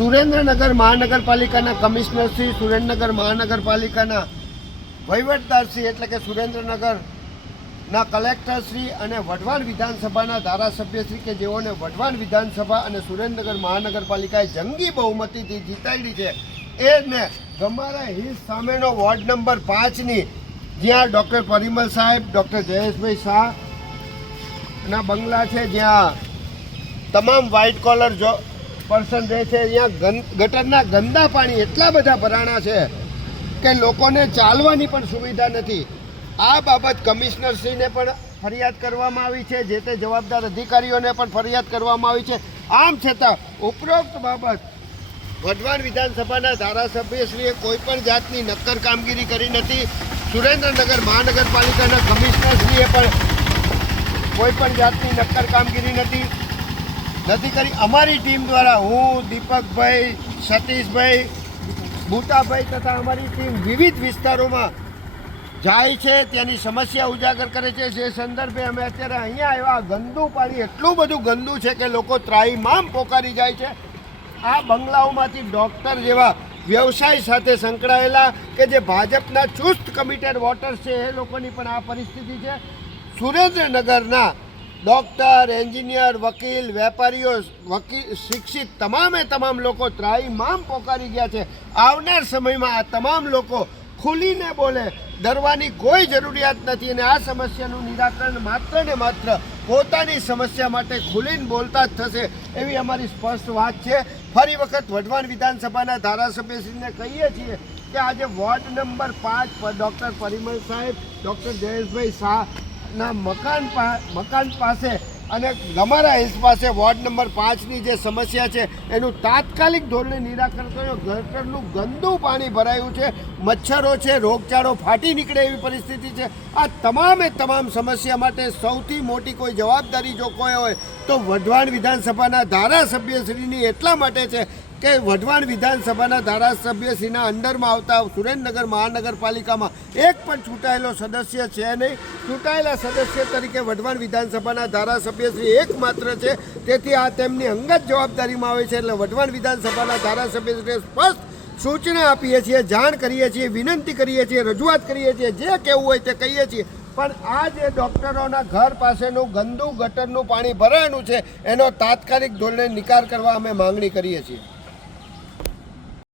સુરેન્દ્રનગર મહાનગરપાલિકાના કમિશનર શ્રી, સુરેન્દ્રનગર મહાનગરપાલિકાના વહીવટદાર શ્રી એટલે કે સુરેન્દ્રનગરના કલેક્ટર શ્રી અને વઢવાણ વિધાનસભાના ધારાસભ્ય શ્રી કે જેઓને વઢવાણ વિધાનસભા અને સુરેન્દ્રનગર મહાનગરપાલિકાએ જંગી બહુમતીથી જીતાડી છે, એને ગમારા હિલ સામેનો વોર્ડ નંબર 5ની જ્યાં ડૉક્ટર પરિમલ સાહેબ, ડૉક્ટર જયેશભાઈ શાહના બંગલા છે, જ્યાં તમામ વ્હાઇટ કોલર પર્સન રહે છે, અહીંયા ગટરના ગંદા પાણી એટલા બધા ભરાણા છે કે લોકોને ચાલવાની પણ સુવિધા નથી. આ બાબત કમિશનરશ્રીને પણ ફરિયાદ કરવામાં આવી છે, જે તે જવાબદાર અધિકારીઓને પણ ફરિયાદ કરવામાં આવી છે. આમ છતાં ઉપરોક્ત બાબત વઢવાણ વિધાનસભાના ધારાસભ્યશ્રીએ કોઈ પણ જાતની નક્કર કામગીરી કરી નથી. સુરેન્દ્રનગર મહાનગરપાલિકાના કમિશનરશ્રીએ પણ કોઈ પણ જાતની નક્કર કામગીરી નથી કરી. અમારી ટીમ દ્વારા હું, દીપકભાઈ, સતીશભાઈ, બુટાભાઈ તથા અમારી ટીમ વિવિધ વિસ્તારોમાં જાય છે, ત્યાંની સમસ્યા ઉજાગર કરે છે. જે સંદર્ભે અમે અત્યારે અહીંયા આવ્યા. ગંદુ પાણી એટલું બધું ગંદુ છે કે લોકો ત્રાહિમામ પોકારી જાય છે. આ બંગલાઓમાંથી ડૉક્ટર જેવા વ્યવસાય સાથે સંકળાયેલા કે જે ભાજપના ચુસ્ત કમિટેડ વોટર્સ છે એ લોકોની પણ આ પરિસ્થિતિ છે. સુરેન્દ્રનગરના ડૉક્ટર, એન્જિનિયર, વકીલ, વેપારીઓ, શિક્ષિત તમામ લોકો ત્રાહિમામ પોકારી ગયા છે. આવનાર સમયમાં આ તમામ લોકો ખુલીને બોલે, ડરવાની કોઈ જરૂરિયાત નથી અને આ સમસ્યાનું નિરાકરણ માત્ર ને માત્ર પોતાની સમસ્યા માટે ખુલીને બોલતા જ થશે એવી અમારી સ્પષ્ટ વાત છે. ફરી વખત વઢવાણ વિધાનસભાના ધારાસભ્યશ્રીને કહીએ છીએ કે આજે વોર્ડ નંબર 5 પર ડૉક્ટર પરિમલ સાહેબ, ડૉક્ટર જયેશભાઈ શાહના મકાન પાસે અને ગમારા હિલ્સ પાસે વોર્ડ નંબર 5ની જે સમસ્યા છે એનું તાત્કાલિક ધોરણે નિરાકરણ કરો. ગટરનું ગંદુ પાણી ભરાયું છે, મચ્છરો છે, રોગચાળો ફાટી નીકળે એવી પરિસ્થિતિ છે. આ તમામ સમસ્યા માટે સૌથી મોટી કોઈ જવાબદારી જો કોઈ હોય તો વઢવાણ વિધાનસભાના ધારાસભ્યશ્રીની એટલા માટે છે કે વઢવાણ વિધાનસભાના ધારાસભ્યશ્રીના અંડરમાં આવતા સુરેન્દ્રનગર મહાનગરપાલિકામાં એક પણ ચૂંટાયેલો સદસ્ય છે નહીં. ચૂંટાયેલા સદસ્ય તરીકે વઢવાણ વિધાનસભાના ધારાસભ્યશ્રી એકમાત્ર છે. તેથી આ તેમની અંગત જવાબદારીમાં આવે છે. એટલે વઢવાણ વિધાનસભાના ધારાસભ્યશ્રીએ સ્પષ્ટ સૂચના આપીએ છીએ, જાણ કરીએ છીએ, વિનંતી કરીએ છીએ, રજૂઆત કરીએ છીએ, જે કહેવું હોય તે કહીએ છીએ. પણ આ જે ડૉક્ટરોના ઘર પાસેનું ગંદુ ગટરનું પાણી ભરાયેલું છે એનો તાત્કાલિક ધોરણે નિકાલ કરવા અમે માંગણી કરીએ છીએ.